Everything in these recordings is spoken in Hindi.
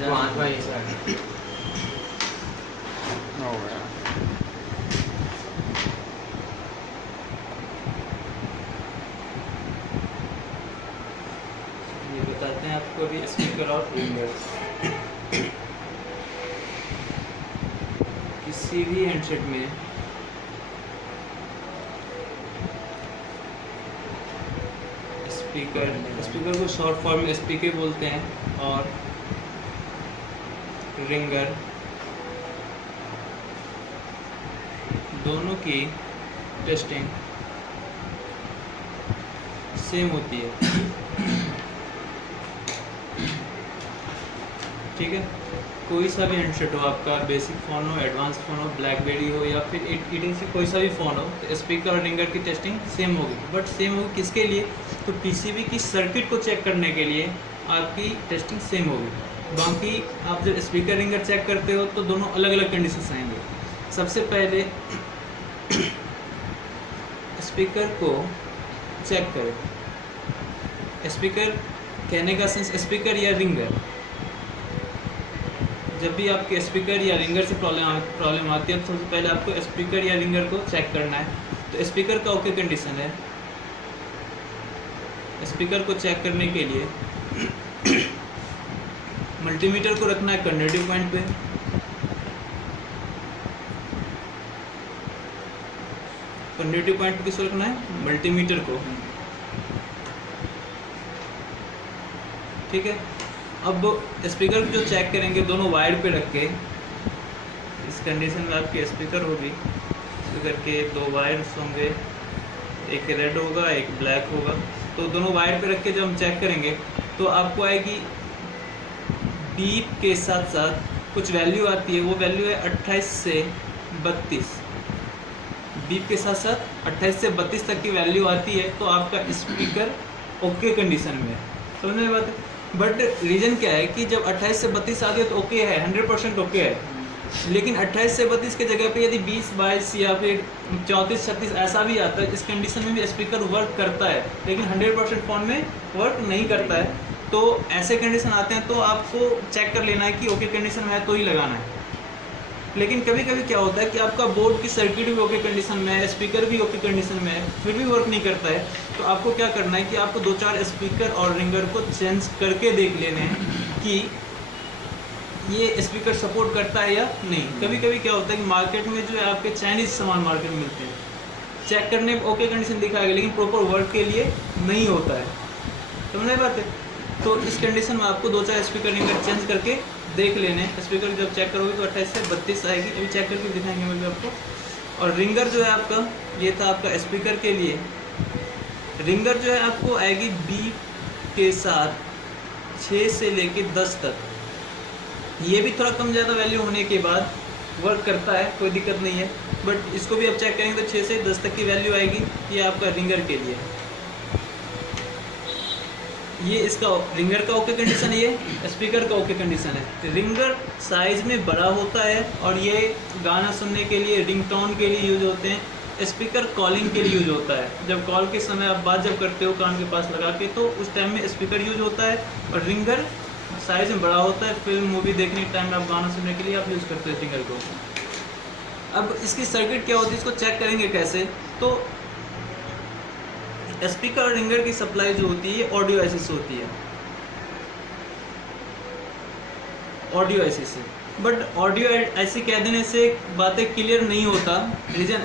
वो हाथ में ऐसा हो गया। ये बताते हैं आपको अभी स्पीकर और रिंगर। किसी भी हैंडसेट में स्पीकर को शॉर्ट फॉर्म में स्पीकर बोलते हैं, और रिंगर, दोनों की टेस्टिंग सेम होती है। ठीक है, कोई सा भी हैंडसेट हो आपका, बेसिक फ़ोन हो, एडवांस फ़ोन हो, ब्लैकबेरी हो या फिर 18 से कोई सा भी फ़ोन हो, तो स्पीकर और रिंगर की टेस्टिंग सेम होगी। बट सेम होगी किसके लिए? तो पीसीबी की सर्किट को चेक करने के लिए आपकी टेस्टिंग सेम होगी। बाकी आप जब स्पीकर रिंगर चेक करते हो तो दोनों अलग अलग कंडीशन आएंगे। सबसे पहले स्पीकर को चेक करें। स्पीकर कहने का सेंस स्पीकर या रिंगर, जब भी आपके स्पीकर या रिंगर से प्रॉब्लम आती है तो सबसे पहले आपको स्पीकर या रिंगर को चेक करना है। तो स्पीकर का ओके कंडीशन है। स्पीकर को चेक करने के लिए मल्टीमीटर को रखना है कंडक्टिव पॉइंट पे। कंडक्टिव पॉइंट पे किसको रखना है? मल्टीमीटर को। ठीक है, अब स्पीकर जो चेक करेंगे दोनों वायर पे रख के, इस कंडीशन में आपकी स्पीकर होगी, स्पीकर के दो वायर्स होंगे, एक रेड होगा एक ब्लैक होगा। तो दोनों वायर पे रख के जब हम चेक करेंगे तो आपको आएगी बीप के साथ साथ कुछ वैल्यू आती है, वो वैल्यू है 28 से 32। बीप के साथ साथ 28 से 32 तक की वैल्यू आती है तो आपका स्पीकर ओके कंडीशन में है। समझ में बात है? बट रीज़न क्या है कि जब 28 से 32 आ गया तो ओके है, 100% ओके है। लेकिन 28 से 32 के जगह पे यदि 20, 22 या फिर 34, 36 ऐसा भी आता है, इस कंडीशन में भी स्पीकर वर्क करता है, लेकिन 100% फ़ोन में वर्क नहीं करता है। तो ऐसे कंडीशन आते हैं तो आपको चेक कर लेना है कि ओके कंडीशन में है तो ही लगाना है। लेकिन कभी कभी क्या होता है कि आपका बोर्ड की सर्किट भी ओके कंडीशन में है, स्पीकर भी ओके कंडीशन में है, फिर भी वर्क नहीं करता है। तो आपको क्या करना है कि आपको 2-4 स्पीकर और रिंगर को चेंज करके देख लेने हैं कि ये स्पीकर सपोर्ट करता है या नहीं। कभी कभी क्या होता है कि मार्केट में जो है आपके चाइनीज़ सामान मार्केट में मिलते हैं, चेक करने में ओके कंडीशन दिखाएगा लेकिन प्रॉपर वर्क के लिए नहीं होता है। समझ बात है? तो इस कंडीशन में आपको 2-4 स्पीकर रिंगर चेंज करके देख लेने। स्पीकर जब चेक करोगे तो 28 से 32 आएगी, अभी चेक करके दिखाएंगे मैं भी आपको। और रिंगर जो है आपका, ये था आपका स्पीकर के लिए। रिंगर जो है आपको आएगी बीप के साथ 6 से लेके 10 तक। ये भी थोड़ा कम ज़्यादा वैल्यू होने के बाद वर्क करता है, कोई दिक्कत नहीं है। बट इसको भी आप चेक करेंगे तो 6 से 10 तक की वैल्यू आएगी। ये आपका रिंगर के लिए, ये इसका रिंगर का ओके कंडीशन, ये स्पीकर का ओके कंडीशन है। रिंगर साइज़ में बड़ा होता है और ये गाना सुनने के लिए, रिंगटोन के लिए यूज होते हैं। स्पीकर कॉलिंग के लिए यूज होता है, जब कॉल के समय आप बात जब करते हो कान के पास लगा के, तो उस टाइम में स्पीकर यूज होता है। और रिंगर साइज़ में बड़ा होता है, फिल्म मूवी देखने के टाइम में आप गाना सुनने के लिए आप यूज़ करते हैं रिंगर को। अब इसकी सर्किट क्या होती है, इसको चेक करेंगे कैसे? तो स्पीकर और रिंगर की सप्लाई जो होती है ऑडियो आईसी से होती है, ऑडियो आईसी से। बट ऑडियो आईसी कह देने से बातें क्लियर नहीं होता। रीजन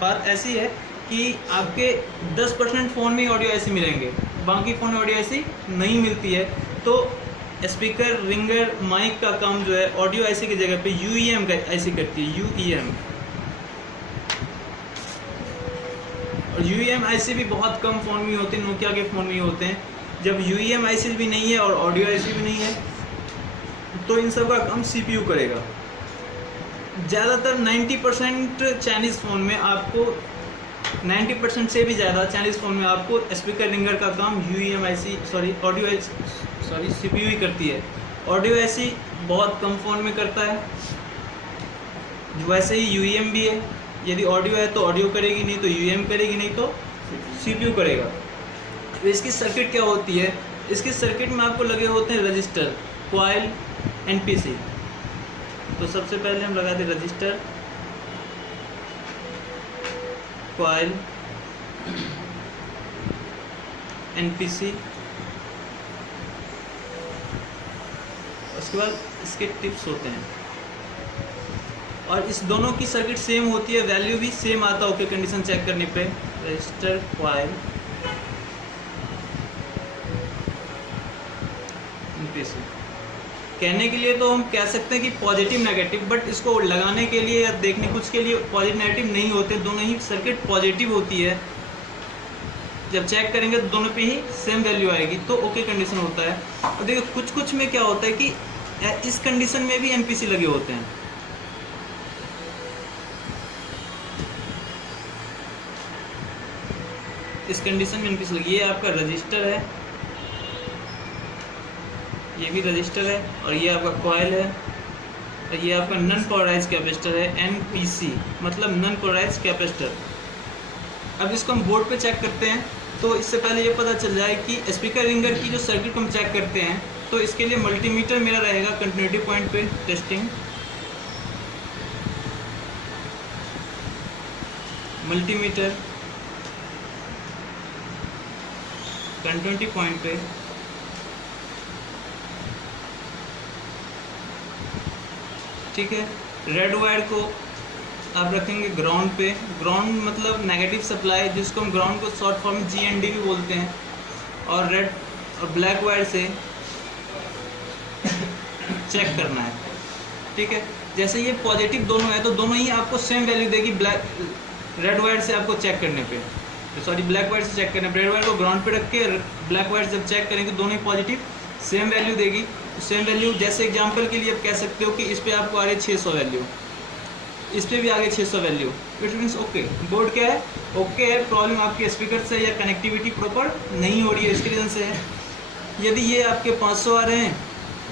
बात ऐसी है कि आपके 10% फ़ोन में ऑडियो आईसी मिलेंगे, बाकी फ़ोन में ऑडियो आईसी नहीं मिलती है। तो स्पीकर रिंगर माइक का काम जो है ऑडियो आईसी की जगह पे यूईएम का आईसी करती है, यूईएम। और यूईएम आईसी भी बहुत कम फ़ोन में होते हैं, नोकिया के फ़ोन में होते हैं। जब यूईएम आईसी भी नहीं है और ऑडियो आईसी भी नहीं है तो इन सब का काम सीपीयू करेगा। ज़्यादातर 90% चाइनीज़ फ़ोन में आपको, 90% से भी ज़्यादा चाइनीज़ फ़ोन में आपको स्पीकर रिंगर का काम यूईएम आईसी सीपीयू ही करती है। ऑडियो आईसी बहुत कम फ़ोन में करता है। वैसे ही यूईएम भी है, यदि ऑडियो है तो ऑडियो करेगी, नहीं तो यूएम करेगी, नहीं तो सीपीयू करेगा। तो इसकी सर्किट क्या होती है? इसकी सर्किट में आपको लगे होते हैं रजिस्टर, कॉइल, NPC। तो सबसे पहले हम लगा दें रजिस्टर, कॉइल, NPC। उसके बाद इसके टिप्स होते हैं और इस दोनों की सर्किट सेम होती है, वैल्यू भी सेम आता है ओके कंडीशन चेक करने पे। Register, coil, NPC। कहने के लिए तो हम कह सकते हैं कि पॉजिटिव नेगेटिव, बट इसको लगाने के लिए या देखने कुछ के लिए पॉजिटिव नेगेटिव नहीं होते, दोनों ही सर्किट पॉजिटिव होती है। जब चेक करेंगे तो दोनों पे ही सेम वैल्यू आएगी तो ओके कंडीशन होता है। और देखो कुछ में क्या होता है कि इस कंडीशन में भी NPC लगे होते हैं। इस कंडीशन में NPC लगी, ये आपका रजिस्टर है, ये भी रजिस्टर है, और ये आपका कॉइल है, और ये आपका नॉन पोलराइज कैपेसिटर है, NPC मतलब नॉन पोलराइज कैपेसिटर। अब इसको हम बोर्ड पे चेक करते हैं। तो इससे पहले ये पता चल जाए कि स्पीकर रिंगर की जो सर्किट को हम चेक करते हैं, तो इसके लिए मल्टीमीटर मेरा रहेगा कंटिन्यूटी पॉइंट पे टेस्टिंग, मल्टीमीटर कंटिन्यूटी पॉइंट पे, ठीक है। रेड वायर को आप रखेंगे ग्राउंड पे, ग्राउंड मतलब नेगेटिव सप्लाई, जिसको हम ग्राउंड को शॉर्ट फॉर्म में GND भी बोलते हैं। और रेड और ब्लैक वायर से चेक करना है, ठीक है। जैसे ये पॉजिटिव दोनों है तो दोनों ही आपको सेम वैल्यू देगी रेड वायर से आपको चेक करने पे, सॉरी ब्लैक वायर से चेक करने पे। रेड वायर को ग्राउंड पे रख के ब्लैक वायर जब चेक करेंगे दोनों ही पॉजिटिव सेम वैल्यू देगी। सेम वैल्यू जैसे एग्जांपल के लिए आप कह सकते हो कि इस पे आपको आ रही है 600 वैल्यू, इस पे भी आ गई 600 value, it means okay. Board क्या है? ओके है। प्रॉब्लम आपके स्पीकर से या कनेक्टिविटी प्रॉपर नहीं हो रही है, इसके रीज़न से है। यदि ये आपके 500 आ रहे हैं,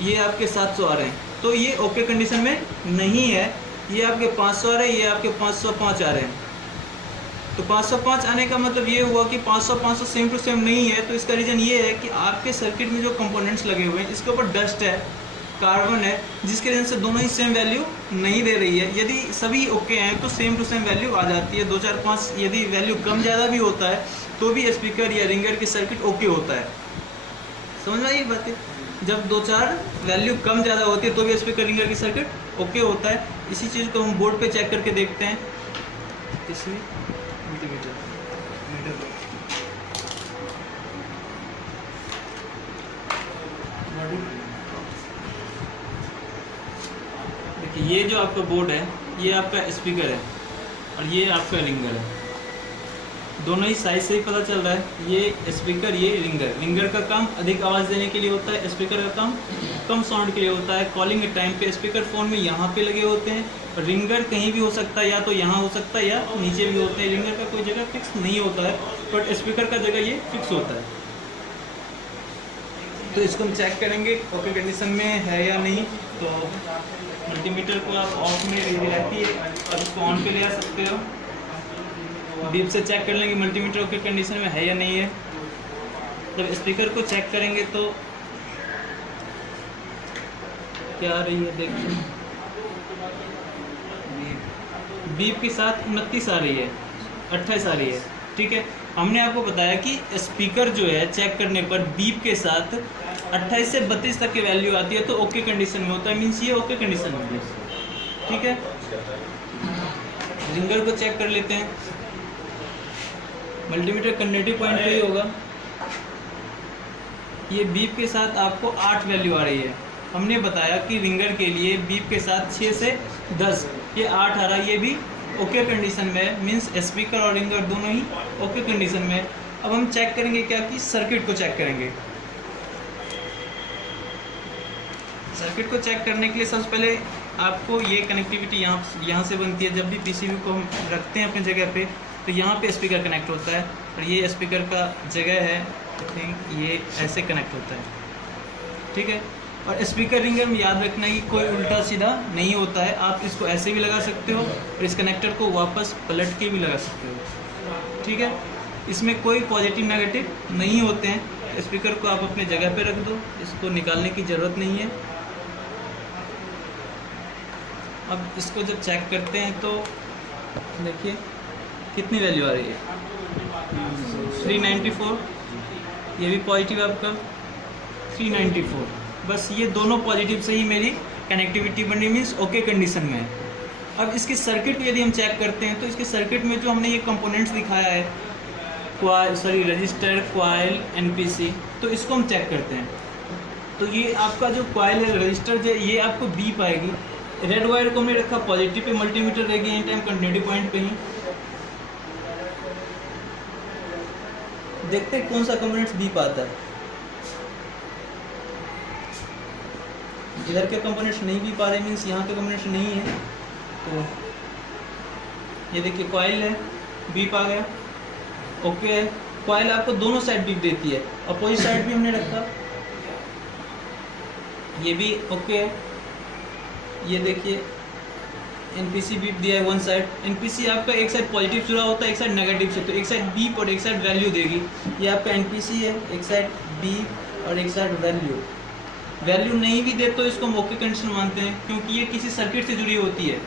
ये आपके 700 आ रहे हैं, तो ये ओके कंडीशन में नहीं है। ये आपके 500 आ रहे हैं, ये आपके 505 आ रहे हैं। तो 505 आने का मतलब ये हुआ कि 500 सेम टू सेम नहीं है। तो इसका रीज़न ये है कि आपके सर्किट में जो कंपोनेंट्स लगे हुए हैं इसके ऊपर डस्ट है, कार्बन है, जिसके रीज़न से दोनों ही सेम वैल्यू नहीं दे रही है। यदि सभी ओके हैं तो सेम टू सेम वैल्यू आ जाती है। 2, 4, 5 यदि वैल्यू कम ज़्यादा भी होता है तो भी स्पीकर या रिंगर की सर्किट ओके होता है। समझ में आई बात है? जब 2, 4 वैल्यू कम ज़्यादा होती है तो भी स्पीकर रिंगर की सर्किट ओके होता है। इसी चीज़ को हम बोर्ड पे चेक करके देखते हैं। इसमें देखिए, ये जो आपका बोर्ड है ये आपका स्पीकर है और ये आपका रिंगर है। दोनों ही साइज से ही पता चल रहा है, ये स्पीकर ये रिंगर। रिंगर का काम अधिक आवाज़ देने के लिए होता है, स्पीकर का काम कम साउंड के लिए होता है। कॉलिंग के टाइम पे स्पीकर फ़ोन में यहाँ पे लगे होते हैं, और रिंगर कहीं भी हो सकता है, या तो यहाँ हो सकता है या नीचे भी होते हैं। रिंगर का कोई जगह फिक्स नहीं होता है, बट स्पीकर का जगह ये फिक्स होता है। तो इसको हम चेक करेंगे ओके कंडीशन में है या नहीं। तो मल्टीमीटर को आप ऑफ में रहती है और इसको ऑन पे ले आ सकते हो। बीप से चेक कर लेंगे मल्टीमीटर ओके कंडीशन में है या नहीं है। जब स्पीकर को चेक करेंगे तो क्या आ रही है, देखिए बीप के साथ 29 आ रही है, 28 आ रही है, ठीक है। हमने आपको बताया कि स्पीकर जो है चेक करने पर बीप के साथ 28 से 32 तक की वैल्यू आती है तो ओके कंडीशन में होता है, मीन्स ये ओके कंडीशन में है, ठीक है। रिंगर को चेक कर लेते हैं। मल्टीमीटर कंडक्टिव पॉइंट पे ही होगा। ये बीप के साथ आपको 8 वैल्यू आ रही है। हमने बताया कि रिंगर के लिए बीप के साथ 6 से 10, ये 8 आ रहा है, ये भी ओके कंडीशन में है, मीन्स स्पीकर और रिंगर दोनों ही ओके कंडीशन में है। अब हम चेक करेंगे क्या कि सर्किट को चेक करेंगे। सर्किट को चेक करने के लिए सबसे पहले आपको ये कनेक्टिविटी यहाँ से बनती है। जब भी पीसीबी को हम रखते हैं अपनी जगह पे तो यहाँ पे स्पीकर कनेक्ट होता है, और ये स्पीकर का जगह है, आई थिंक ये ऐसे कनेक्ट होता है, ठीक है। और स्पीकर रिंगर में याद रखना है कि कोई उल्टा सीधा नहीं होता है। आप इसको ऐसे भी लगा सकते हो और इस कनेक्टर को वापस पलट के भी लगा सकते हो, ठीक है। इसमें कोई पॉजिटिव नेगेटिव नहीं होते हैं। स्पीकर को आप अपने जगह पे रख दो, इसको निकालने की ज़रूरत नहीं है। अब इसको जब चेक करते हैं तो देखिए कितनी वैल्यू आ रही है, 394। ये भी पॉजिटिव आपका 394। बस ये दोनों पॉजिटिव से ही मेरी कनेक्टिविटी बनी, मीन्स ओके कंडीशन में है। अब इसकी सर्किट यदि हम चेक करते हैं तो इसके सर्किट में जो हमने ये कंपोनेंट्स दिखाया है, रजिस्टर, कॉइल, एनपीसी, तो इसको हम चेक करते हैं। तो ये आपका जो कॉइल है, रजिस्टर जो ये आपको बी पाएगी। रेड वायर को हमने रखा पॉजिटिव पे, मल्टीमीटर रहेगी एनी टाइम कंटिन्यूटी पॉइंट पे ही। देखते हैं कौन सा कंपोनेंट्स बी पाता है। इधर के कंपोनेंट्स नहीं भी पा रहे, मीन्स यहाँ के कंपोनेंट्स नहीं है। तो ये देखिए कॉइल है, बीप आ गया, ओके है। कॉइल आपको दोनों साइड बीप देती है, अपोजिट साइड भी हमने रखा, ये भी ओके है। ये देखिए एनपीसी बीप दिया है वन साइड। एनपीसी आपका एक साइड पॉजिटिव जुड़ा होता है, एक साइड नेगेटिव से, तो एक साइड बीप और एक साइड वैल्यू देगी। ये आपका एनपीसी है, एक साइड बीप और एक साइड वैल्यू। वैल्यू नहीं भी दे तो इसको हम ओके कंडीशन मानते हैं, क्योंकि ये किसी सर्किट से जुड़ी होती है।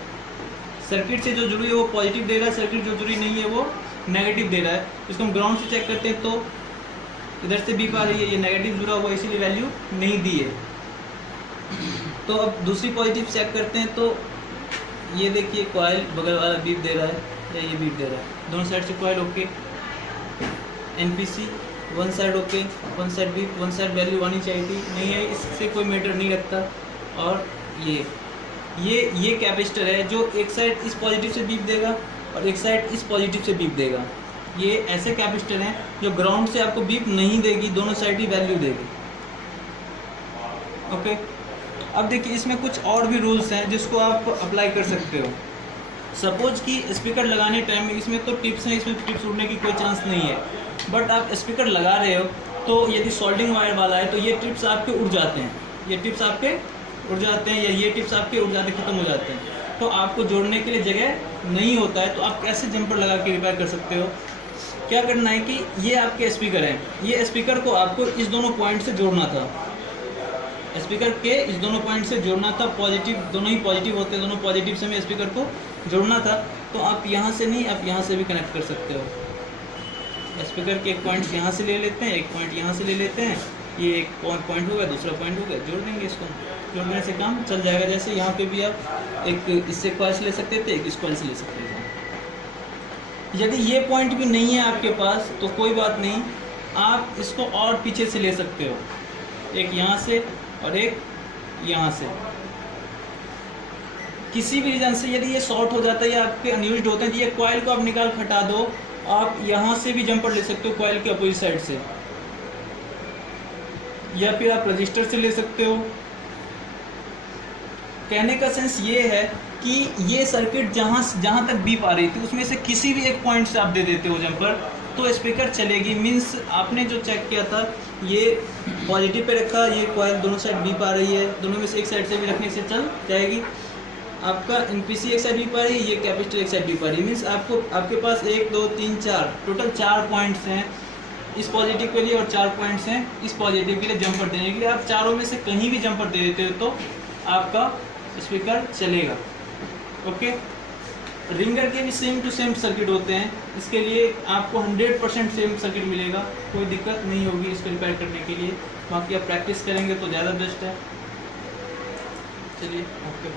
सर्किट से जो जुड़ी है वो पॉजिटिव दे रहा है, सर्किट जो जुड़ी नहीं है वो नेगेटिव दे रहा है। इसको हम ग्राउंड से चेक करते हैं तो इधर से बीप आ रही है, ये नेगेटिव जुड़ा हुआ, इसीलिए वैल्यू नहीं दी है। तो अब दूसरी पॉजिटिव चेक करते हैं तो ये देखिए कॉइल बगल वाला बीप दे रहा है या ये बीप दे रहा है, दोनों साइड से coil okay. NPC one side okay, one side beep, one side value आनी चाहिए थी, नहीं है, इससे कोई मैटर नहीं रखता। और ये कैपेसिटर है जो एक साइड इस पॉजिटिव से बीप देगा और एक साइड इस पॉजिटिव से बीप देगा। ये ऐसे कैपेसिटर हैं जो ग्राउंड से आपको बीप नहीं देगी, दोनों साइड ही वैल्यू देगी। ओके, अब देखिए इसमें कुछ और भी रूल्स हैं जिसको आप अप्लाई कर सकते हो। सपोज कि स्पीकर लगाने टाइम में, इसमें तो टिप्स हैं, इसमें टिप्स उड़ने की कोई चांस नहीं है, बट आप स्पीकर लगा रहे हो तो यदि सोल्डिंग वायर वाला है तो ये टिप्स आपके उड़ जाते हैं, ये टिप्स आपके उड़ जाते हैं, या ये टिप्स आपके उड़ जाते ख़त्म हो जाते हैं, तो आपको जोड़ने के लिए जगह नहीं होता है। तो आप कैसे जंपर लगा के रिपेयर कर सकते हो? क्या करना है कि ये आपके स्पीकर हैं, ये स्पीकर को आपको इस दोनों पॉइंट से जोड़ना था, स्पीकर के इस दोनों पॉइंट से जोड़ना था। पॉजिटिव, दोनों ही पॉजिटिव होते हैं, दोनों पॉजिटिव से हमें स्पीकर को जोड़ना था। तो आप यहाँ से नहीं, आप यहाँ से भी कनेक्ट कर सकते हो। स्पीकर के एक पॉइंट यहाँ से ले लेते हैं, एक पॉइंट यहाँ से ले लेते हैं, ये एक पॉइंट हो गया, दूसरा पॉइंट हो गया, जोड़ देंगे इसको, जोड़ने से काम चल जाएगा। जैसे यहाँ पे भी आप एक इससे कॉइल से ले सकते थे, एक इस कॉइल से ले सकते थे। यदि ये पॉइंट भी नहीं है आपके पास तो कोई बात नहीं, आप इसको और पीछे से ले सकते हो, एक यहाँ से और एक यहाँ से। किसी भी रीज़न से यदि ये शॉर्ट हो जाता है या आपके अनयूज्ड होते हैं तो ये कॉइल को आप निकाल हटा दो, आप यहाँ से भी जंपर ले सकते हो कॉइल के अपोजिट साइड से, या फिर आप रजिस्टर से ले सकते हो। कहने का सेंस ये है कि ये सर्किट जहाँ तक बीप आ रही थी उसमें से किसी भी एक पॉइंट से आप दे देते हो जंपर तो स्पीकर चलेगी। मीन्स आपने जो चेक किया था ये पॉजिटिव पे रखा, ये कॉइल दोनों साइड बीप आ रही है, दोनों में से एक साइड से भी रखने से चल जाएगी। आपका एनपीसी एक साइड बीप आ रही है, ये कैपेसिटर एक साइड बीप आ रही है। मीन्स आपके पास 1 2 3 4 टोटल 4 पॉइंट्स हैं इस पॉजिटिव के लिए और 4 पॉइंट्स हैं इस पॉजिटिव के लिए जंपर देने के लिए। आप चारों में से कहीं भी जंपर दे देते हो तो आपका स्पीकर चलेगा। ओके, रिंगर के भी सेम टू सेम सर्किट होते हैं, इसके लिए आपको 100% सेम सर्किट मिलेगा, कोई दिक्कत नहीं होगी इसको रिपेयर करने के लिए। बाकी आप प्रैक्टिस करेंगे तो ज़्यादा बेस्ट है। चलिए, ओके।